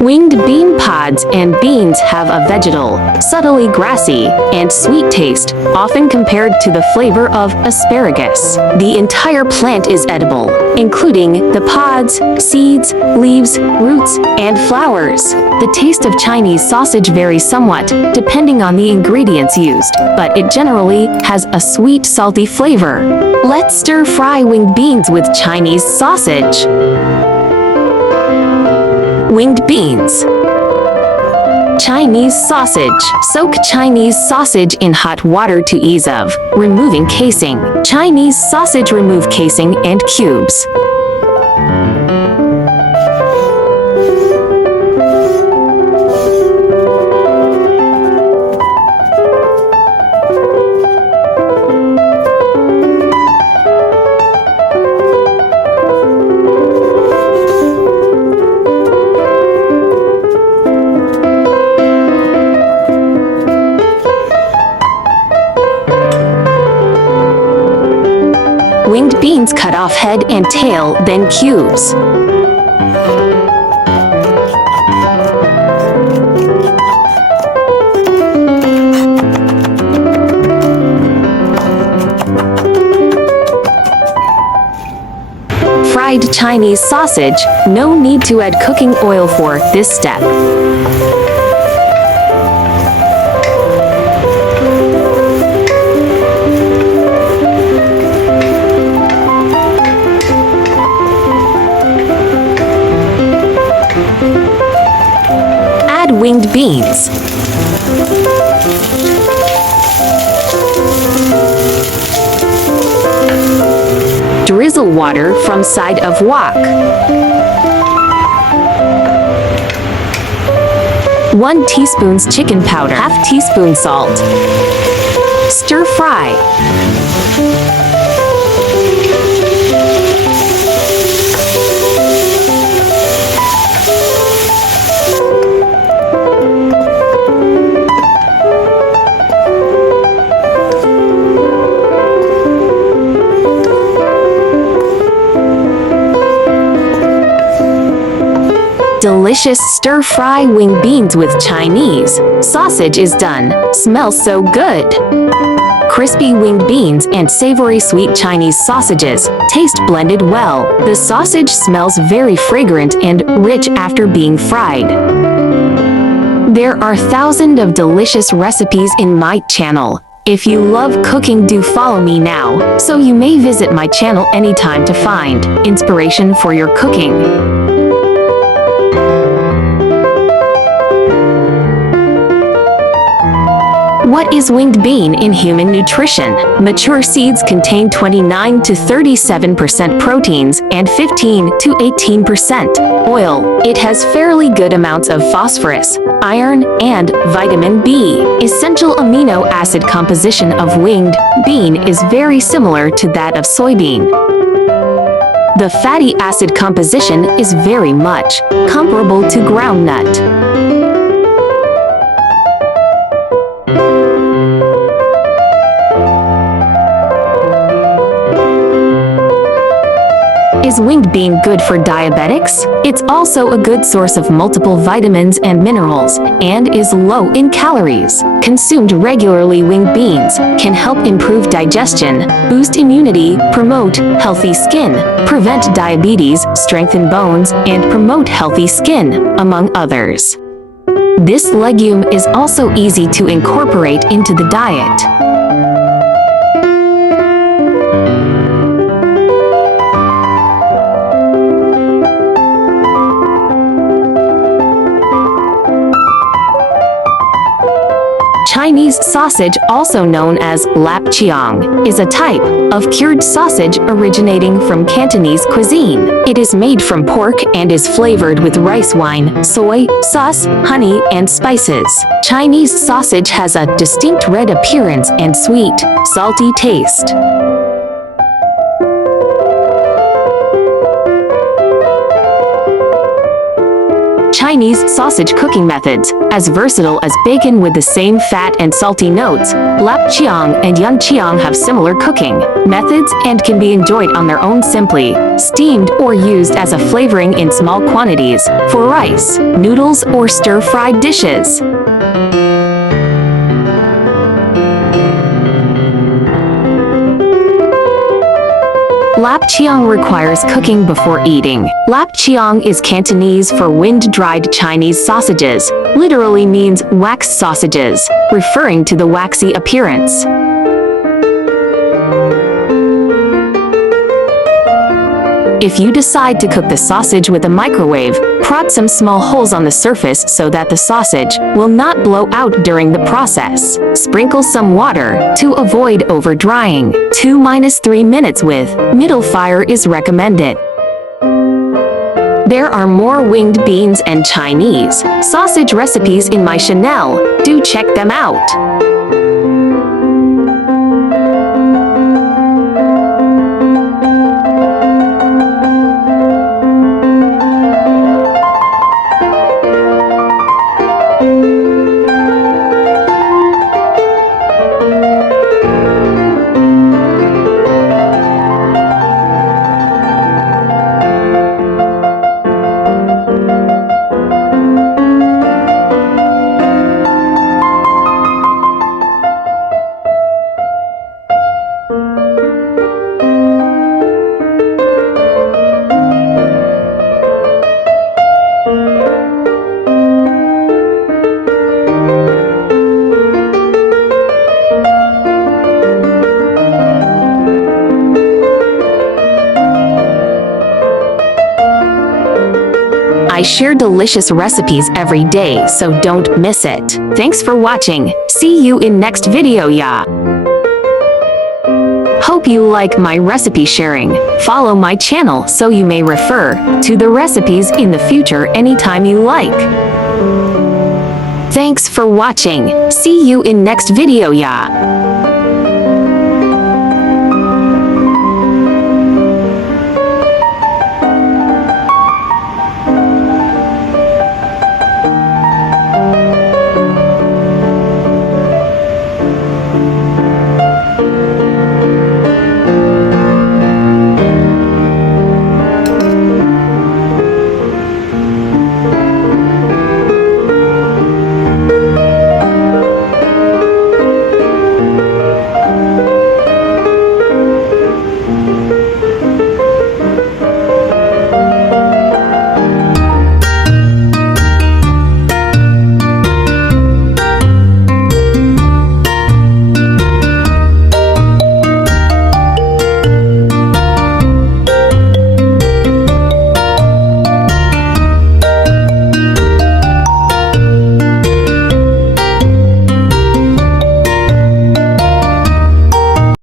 Winged bean pods and beans have a vegetal, subtly grassy, and sweet taste, often compared to the flavor of asparagus. The entire plant is edible, including the pods, seeds, leaves, roots, and flowers. The taste of Chinese sausage varies somewhat, depending on the ingredients used, but it generally has a sweet, salty flavor. Let's stir-fry winged beans with Chinese sausage. Winged beans. Chinese sausage. Soak Chinese sausage in hot water to ease of removing casing. Chinese sausage, remove casing and cubes. Winged beans, cut off head and tail, then cubes. Fried Chinese sausage, no need to add cooking oil for this step. Winged beans. Drizzle water from side of wok. 1 teaspoon chicken powder, ½ teaspoon salt. Stir fry. Delicious stir-fry winged beans with Chinese sausage is done. Smells so good. Crispy winged beans and savory sweet Chinese sausages taste blended well. The sausage smells very fragrant and rich after being fried. There are thousands of delicious recipes in my channel. If you love cooking, do follow me now, so you may visit my channel anytime to find inspiration for your cooking. What is winged bean in human nutrition? Mature seeds contain 29 to 37% proteins and 15 to 18% oil. It has fairly good amounts of phosphorus, iron, and vitamin B. Essential amino acid composition of winged bean is very similar to that of soybean. The fatty acid composition is very much comparable to groundnut. Is winged bean good for diabetics? It's also a good source of multiple vitamins and minerals, and is low in calories. Consumed regularly, winged beans can help improve digestion, boost immunity, promote healthy skin, prevent diabetes, strengthen bones, and promote healthy skin, among others. This legume is also easy to incorporate into the diet. Chinese sausage, also known as lap cheong, is a type of cured sausage originating from Cantonese cuisine. It is made from pork and is flavored with rice wine, soy sauce, honey, and spices. Chinese sausage has a distinct red appearance and sweet, salty taste. Chinese sausage cooking methods, as versatile as bacon with the same fat and salty notes. Lap Chiang and Yun Chiang have similar cooking methods and can be enjoyed on their own simply, steamed or used as a flavoring in small quantities, for rice, noodles or stir-fried dishes. Lap Chiang requires cooking before eating. Lap Chiang is Cantonese for wind-dried Chinese sausages, literally means wax sausages, referring to the waxy appearance. If you decide to cook the sausage with a microwave, prod some small holes on the surface so that the sausage will not blow out during the process. Sprinkle some water to avoid over-drying. 2-3 minutes with middle fire is recommended. There are more winged beans and Chinese sausage recipes in my channel. Do check them out. I share delicious recipes every day, so don't miss it. Thanks for watching. See you in next video, ya. Hope you like my recipe sharing. Follow my channel so you may refer to the recipes in the future anytime you like. Thanks for watching. See you in next video, ya.